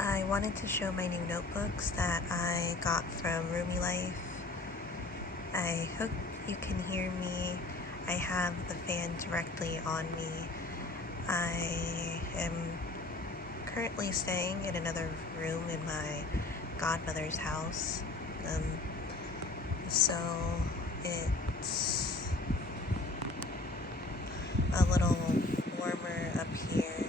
I wanted to show my new notebooks that I got from Roomyyyy. I hope you can hear me. I have the fan directly on me. I am currently staying in another room in my godmother's house. So it's a little warmer up here,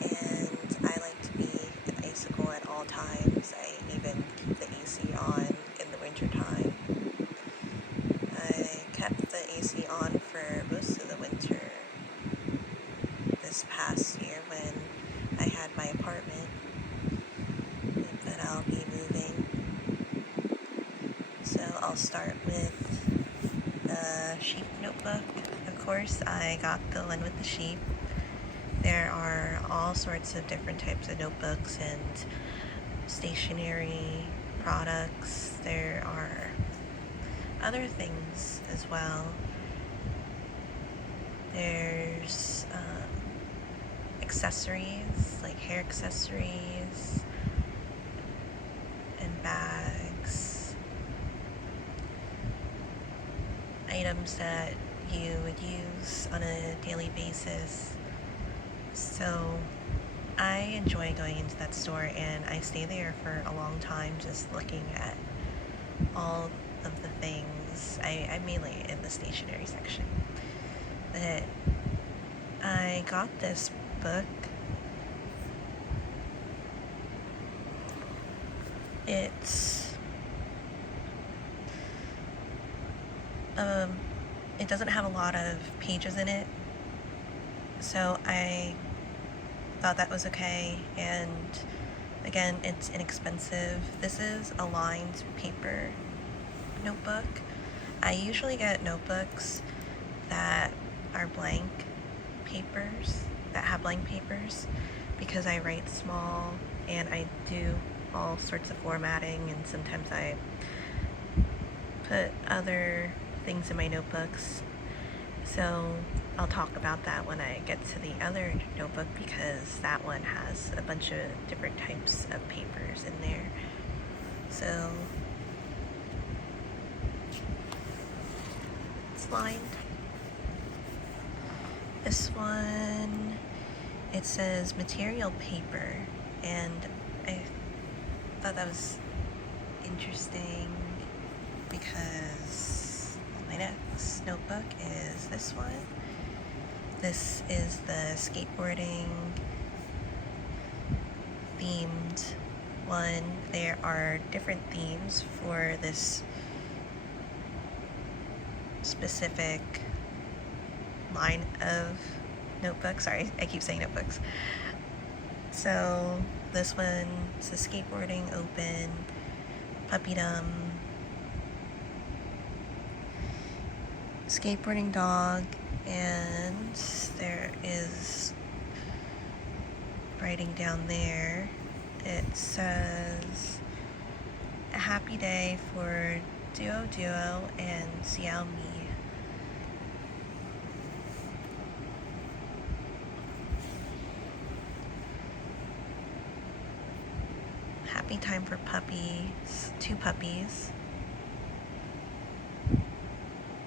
and I like to be an icicle at all times. I even keep the AC on in the winter time. I kept the AC on for most of the winter this past year when I had my apartment, but I'll be moving. So I'll start with the sheep notebook. Of course, I got the one with the sheep. There are all sorts of different types of notebooks and stationery products. There are other things as well. There's accessories, like hair accessories and bags, items that you would use on a daily basis. So I enjoy going into that store, and I stay there for a long time just looking at all of the things. I'm mainly in the stationery section, but I got this book. It doesn't have a lot of pages in it, so I thought that was okay, and again, it's inexpensive. This is a lined paper notebook. I usually get notebooks that are blank papers, that have blank papers, because I write small and I do all sorts of formatting, and sometimes I put other things in my notebooks. So I'll talk about that when I get to the other notebook, because that one has a bunch of different types of papers in there. So it's lined. This one, it says material paper, and I thought that was interesting because my next notebook is this one. This is the skateboarding themed one. There are different themes for this specific line of notebooks. Sorry, I keep saying notebooks. So this one is the skateboarding open, puppydom, skateboarding dog, and there is writing down there. It says a happy day for Duo and Xiaomi. Happy time for puppies, 2 puppies.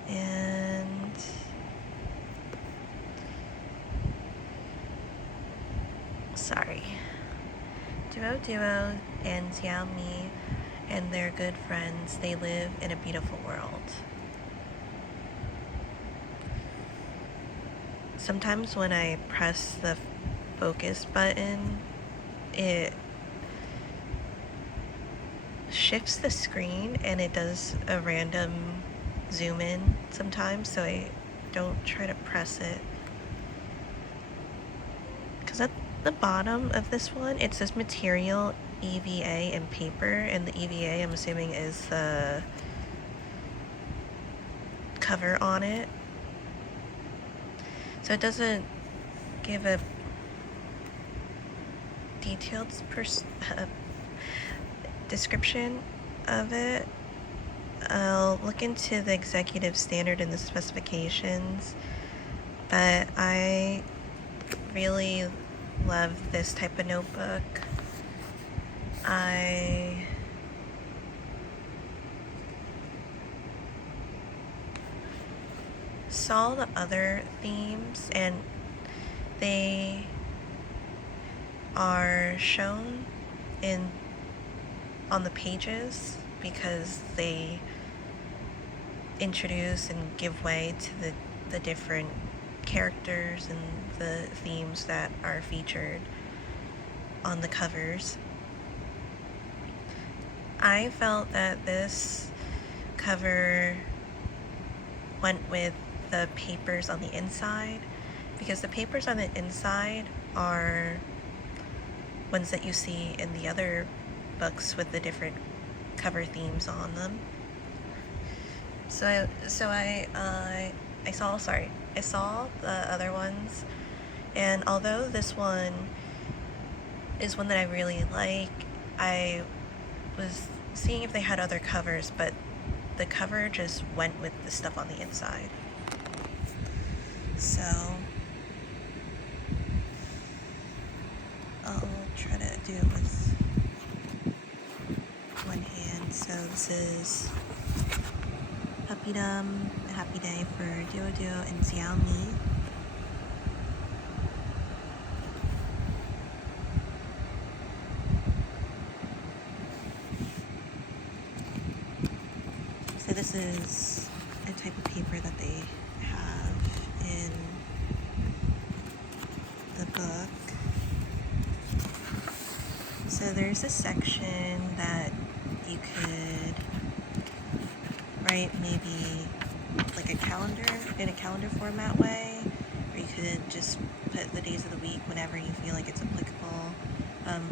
And sorry. Duo and Xiaomi and their good friends, they live in a beautiful world. Sometimes when I press the focus button, it shifts the screen and it does a random zoom in sometimes, so I don't try to press it. Because at the bottom of this one, it says material, EVA, and paper, and the EVA, I'm assuming, is the cover on it. So it doesn't give a detailed description of it. I'll look into the executive standard and the specifications, but I really love this type of notebook. I saw the other themes, and they are shown on the pages because they introduce and give way to the different characters and the themes that are featured on the covers. I felt that this cover went with the papers on the inside, because the papers on the inside are ones that you see in the other books with the different cover themes on them. I saw the other ones, and although this one is one that I really like, I was seeing if they had other covers, but the cover just went with the stuff on the inside. So I'll try to do it with one hand. So this is Puppydom, A Happy Day for Duo and Xiaomi. So this is a type of paper that they have in the book. So there's a section that you could write maybe like a calendar in a calendar format way, or you could just put the days of the week whenever you feel like it's applicable,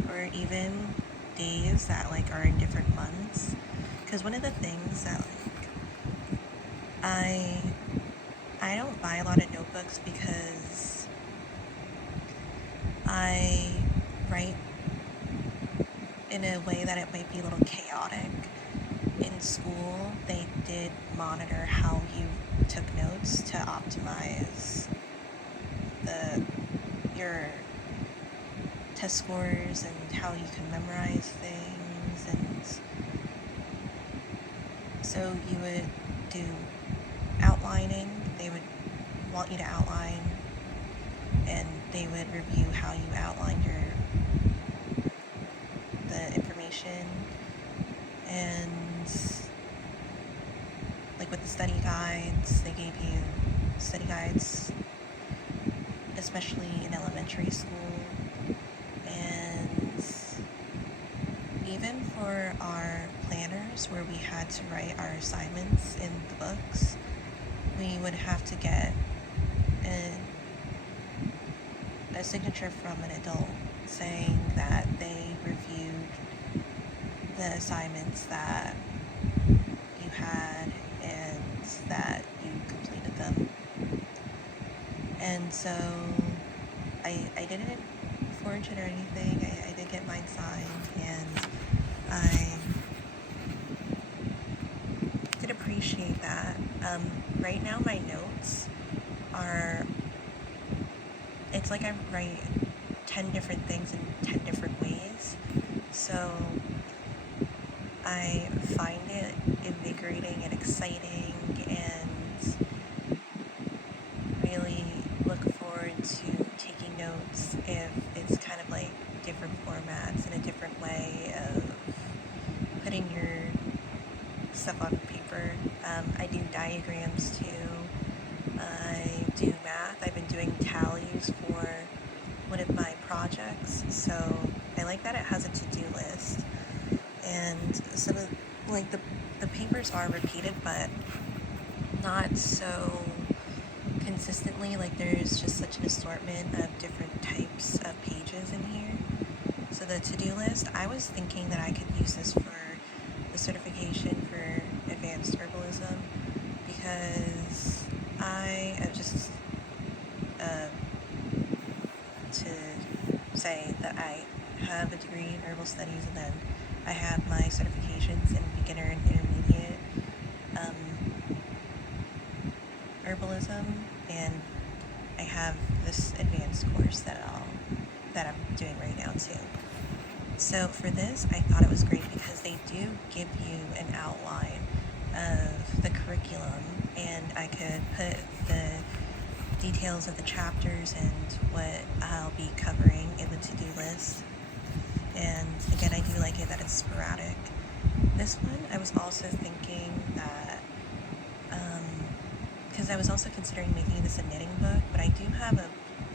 or even days that like are in different months. Because one of the things that I don't buy a lot of notebooks because I write in a way that it might be a little chaotic. In school, they did monitor how you took notes to optimize your test scores and how you can memorize things, and so you would do outlining. They would want you to outline, and they would review how you outlined the information. And like with the study guides, they gave you study guides, especially in elementary school. And even for our planners, where we had to write our assignments in the books, we would have to get a signature from an adult saying that they reviewed the assignments that you had and that you completed them. And so I didn't forge it or anything. I did get mine signed, and I did appreciate that. Right now my notes are, it's like I write 10 different things in 10 different ways. So I find it invigorating and exciting, and really look forward to taking notes if it's kind of like different formats and a different way of putting your stuff on paper. I do diagrams too. I do math. I've been doing tallies for one of my projects, so I like that it has a to-do list. And some of like the papers are repeated, but not so consistently. Like there's just such an assortment of different types of pages in here. So the to-do list, I was thinking that I could use this for the certification for advanced herbalism, because I have just to say that I have a degree in herbal studies, and then I have my certifications in beginner and intermediate herbalism, and I have this advanced course that I'm doing right now too. So for this, I thought it was great because they do give you an outline of the curriculum, and I could put the details of the chapters and what I'll be covering in the to-do list. And again, I do like it that it's sporadic. This one, I was also thinking that, because I was also considering making this a knitting book, but I do have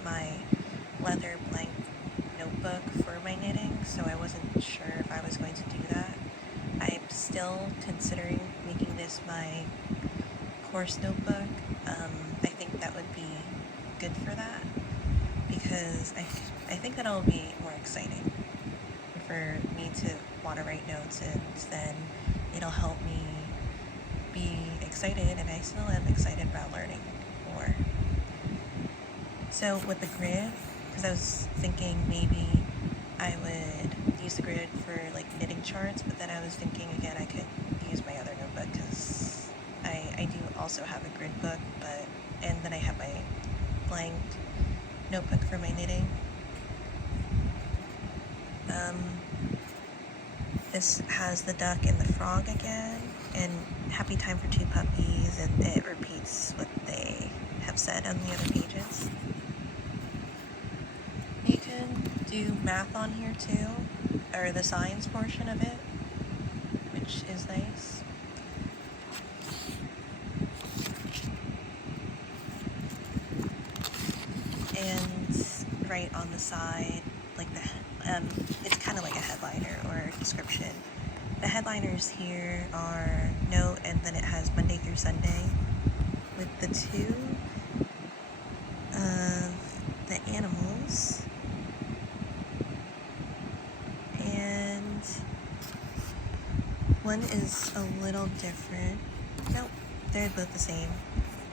my leather blank notebook for my knitting, so I wasn't sure if I was going to do that. I'm still considering making this my course notebook. I think that would be good for that, because I think that'll be more exciting for me to want to write notes, and then it'll help me be excited, and I still am excited about learning more. So with the grid, because I was thinking maybe I would use the grid for like knitting charts, but then I was thinking again I could use my other notebook, because I do also have a grid book, and then I have my blank notebook for my knitting. This has the duck and the frog again, and happy time for two puppies, and it repeats what they have said on the other pages. You can do math on here too, or the science portion of it, which is nice. And right on the side, like it's kind of like a headliner or a description. The headliners here are note, and then it has Monday through Sunday with the two of the animals, and one is a little different. Nope, they're both the same,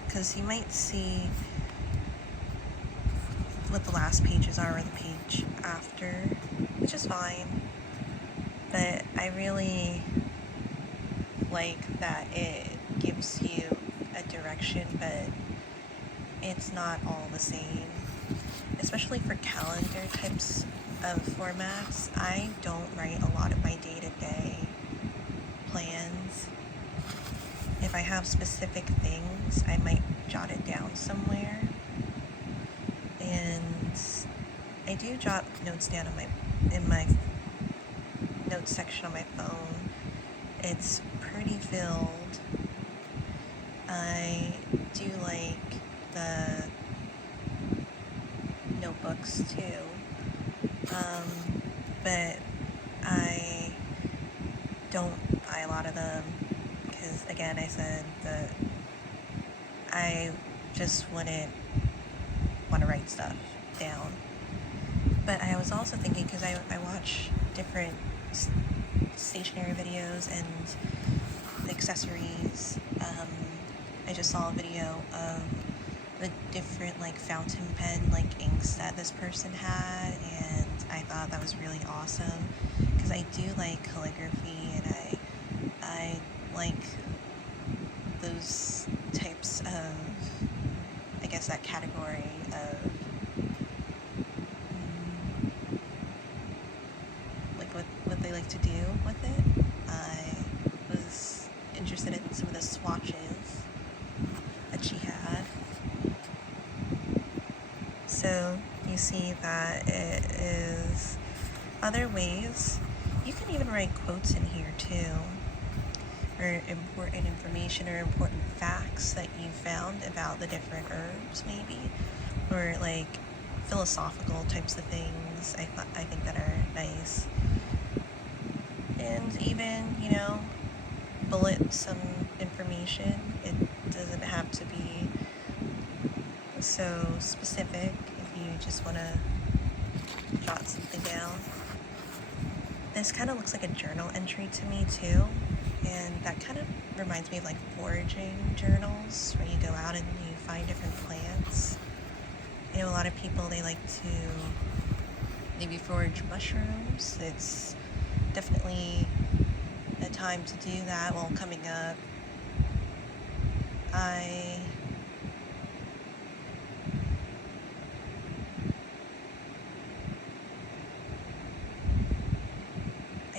because you might see what the last pages are or the page after, which is fine, but I really like that it gives you a direction, but it's not all the same. Especially for calendar types of formats, I don't write a lot of my day-to-day plans. If I have specific things, I might jot it down somewhere. And I do jot notes down in my notes section on my phone. It's pretty filled. I do like the notebooks too, but I don't buy a lot of them, because again, I said that I just wouldn't want to write stuff down. But I was also thinking, because I watch different stationery videos and accessories. I just saw a video of the different like fountain pen like inks that this person had, and I thought that was really awesome, because I do like calligraphy, and I like those types of, I guess, that category of like what they like to do with it. I was interested in some of the swatches that she had. So you see that it is other ways. You can even write quotes in here too, or important information or important facts that you found about the different herbs, maybe, or like philosophical types of things. I think that are nice, and even, you know, bullet some information. It doesn't have to be so specific if you just want to jot something down. This kind of looks like a journal entry to me too, and that kind of reminds me of like foraging journals, where you go out and you find different plants. I know a lot of people, they like to maybe forage mushrooms. It's definitely a time to do that. Well, coming up, I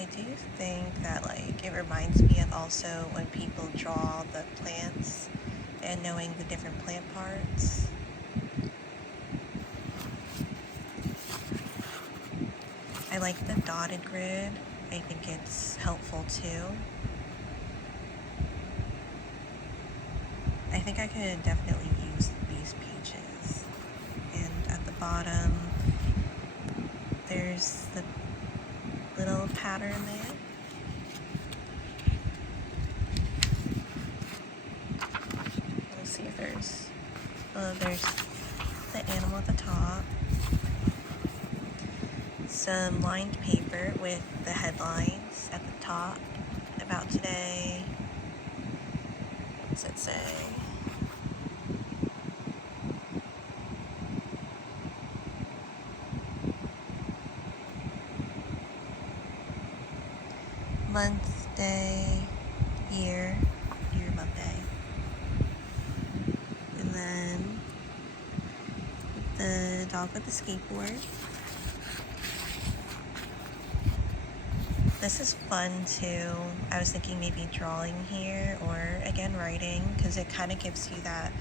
I do think that, like, it reminds me of also when people draw the plants and knowing the different plant parts. I like the dotted grid. I think it's helpful too. I think I could definitely use these pages. And at the bottom, there's the little pattern there. Let's see if there's the animal at the top. Some lined paper with the headlines at the top about today. What does it say? Month, day, year, month, day. And then the dog with the skateboard. This is fun too. I was thinking maybe drawing here or again writing, because it kind of gives you that,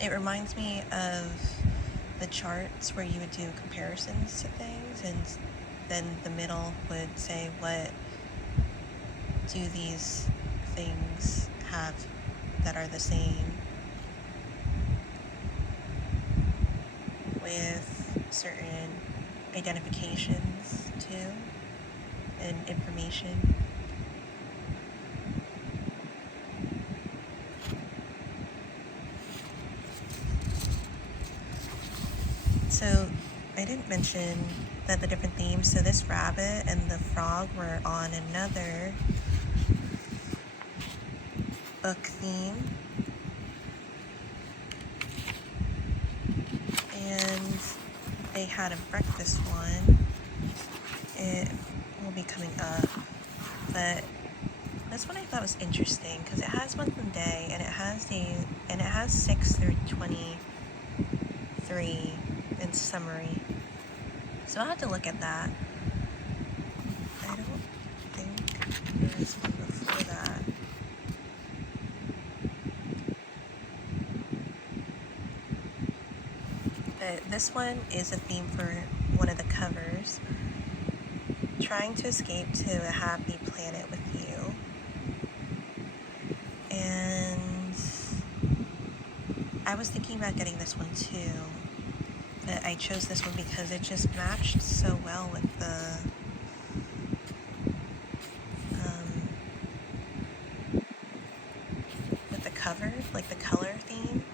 it reminds me of the charts where you would do comparisons to things, and then the middle would say, what do these things have that are the same with certain identifications too and information. So I didn't mention that the different themes, so this rabbit and the frog were on another book theme, and they had a breakfast one. It will be coming up, but this one I thought was interesting because it has month and day, and it has 6 through 23 in summary. So I'll have to look at that. I don't think there was one before that. But this one is a theme for one of the covers. Trying to escape to a happy planet with you. And I was thinking about getting this one too, but I chose this one because it just matched so well with the cover, like the color theme.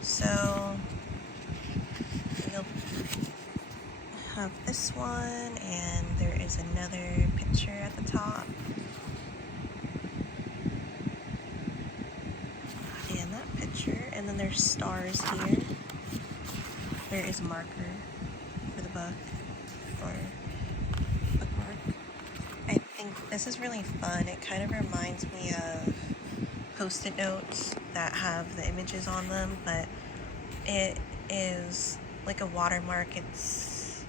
So we'll have this one, and there is another picture at the top. And that picture, and then there's stars here. There is a marker for the book, or bookmark. I think this is really fun. It kind of reminds me of Post-it notes that have the images on them, but it is like a watermark. It's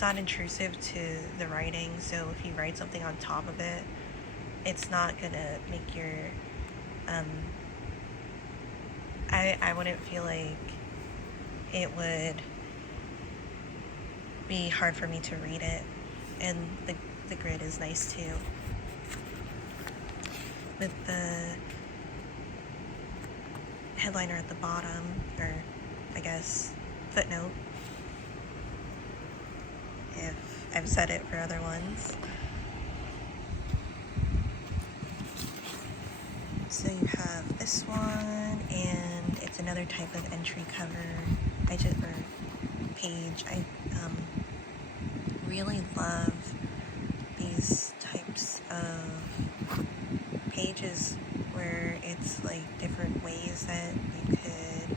not intrusive to the writing, so if you write something on top of it, it's not gonna make your I wouldn't feel like it would be hard for me to read it, and the grid is nice too. With the headliner at the bottom, or I guess footnote, if I've said it for other ones. So you have this one, and it's another type of entry cover, or page. I really love these types of pages where it's like different ways that you could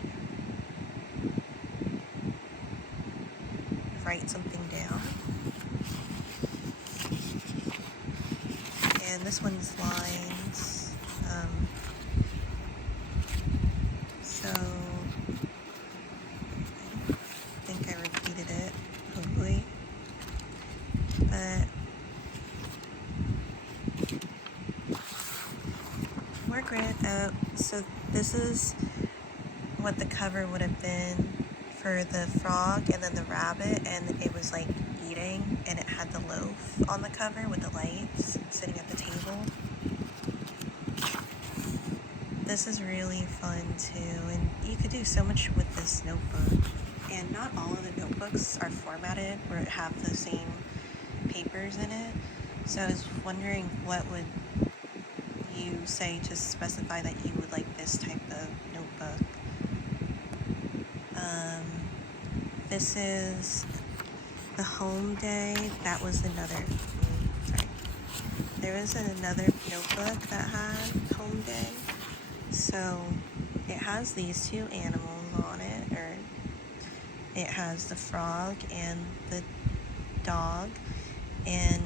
write something down. And this one's lines. So I don't think I repeated it. secret. So this is what the cover would have been for the frog and then the rabbit, and it was like eating, and it had the loaf on the cover with the lights sitting at the table. This is really fun too, and you could do so much with this notebook. And not all of the notebooks are formatted or have the same papers in it. So I was wondering, what would you say to specify that you would like this type of notebook? This is the home day. That was another, sorry. There was another notebook that had home day. So it has these two animals on it, or it has the frog and the dog, and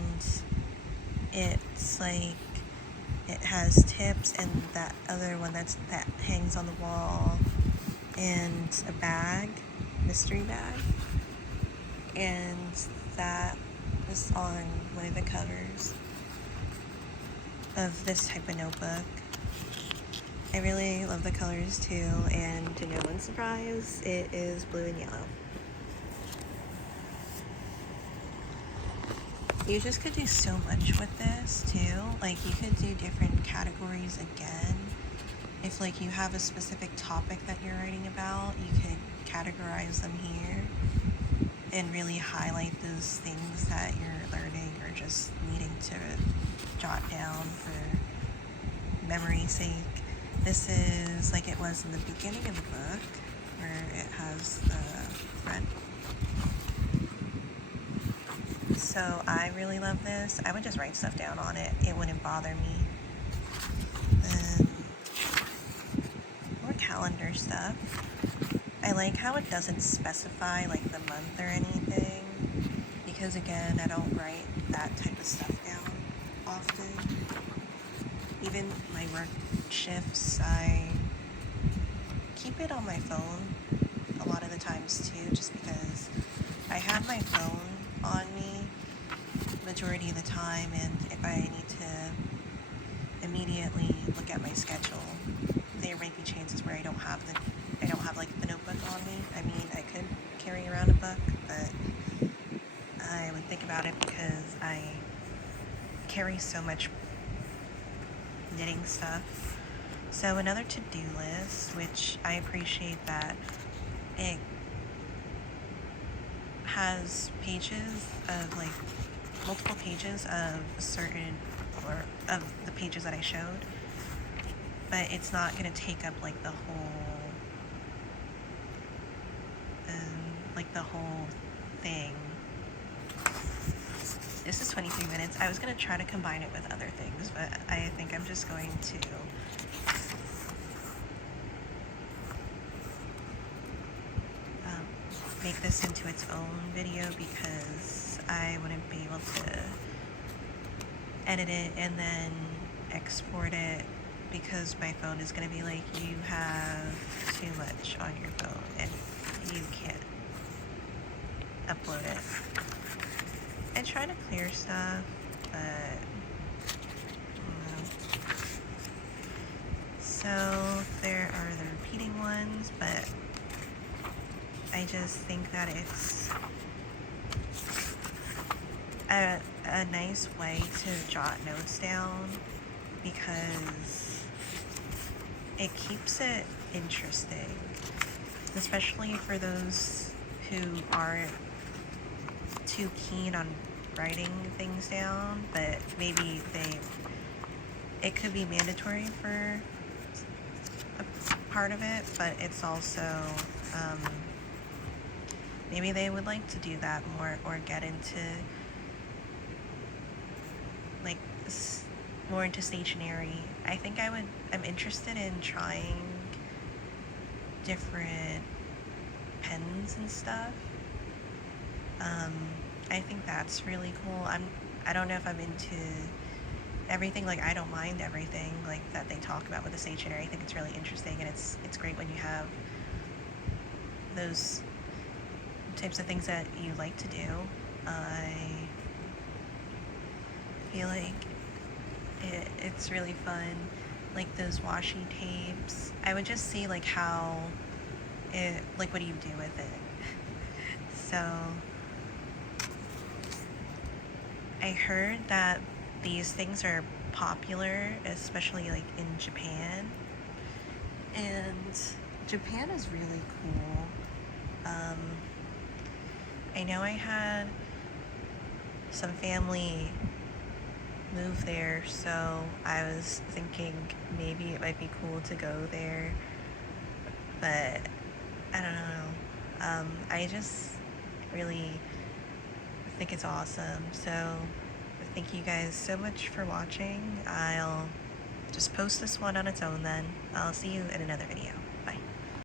it's like, it has tips and that other one that hangs on the wall, and a bag, mystery bag, and that was on one of the covers of this type of notebook. I really love the colors too, and to no one's surprise, it is blue and yellow. You just could do so much with this too. Like, you could do different categories again. If like you have a specific topic that you're writing about, you could categorize them here and really highlight those things that you're learning or just needing to jot down for memory's sake. This is like it was in the beginning of the book, where it has the front. So I really love this. I would just write stuff down on it. It wouldn't bother me. More calendar stuff. I like how it doesn't specify like the month or anything, because again, I don't write that type of stuff down often. Even my work shifts, I keep it on my phone a lot of the times too, just because I have my phone on me majority of the time, and if I need to immediately look at my schedule, there might be chances where I don't have like the notebook on me. I mean, I could carry around a book, but I would think about it because I carry so much knitting stuff. So another to-do list, which I appreciate that it has pages of like multiple pages of certain, or of the pages that I showed, but it's not going to take up like the whole thing. This is 23 minutes. I was going to try to combine it with other things, but I think I'm just going to make this into its own video, because I wouldn't be able to edit it and then export it, because my phone is going to be like, you have too much on your phone and you can't upload it. I try to clear stuff, but so there are the repeating ones, but I just think that it's a nice way to jot notes down, because it keeps it interesting, especially for those who aren't too keen on writing things down, but maybe it could be mandatory for a part of it, but it's also maybe they would like to do that more, or get into like more into stationery. I think I'm interested in trying different pens and stuff. I think that's really cool. I don't know if I'm into everything, like I don't mind everything like that they talk about with the stationery. I think it's really interesting, and it's great when you have those types of things that you like to do. I feel like it's really fun. like those washi tapes, I would just see like how it, like what do you do with it. So I heard that these things are popular, especially like in Japan, and Japan is really cool. I know I had some family move there, so I was thinking maybe it might be cool to go there, but I don't know. I just really think it's awesome. So thank you guys so much for watching. I'll just post this one on its own then. I'll see you in another video.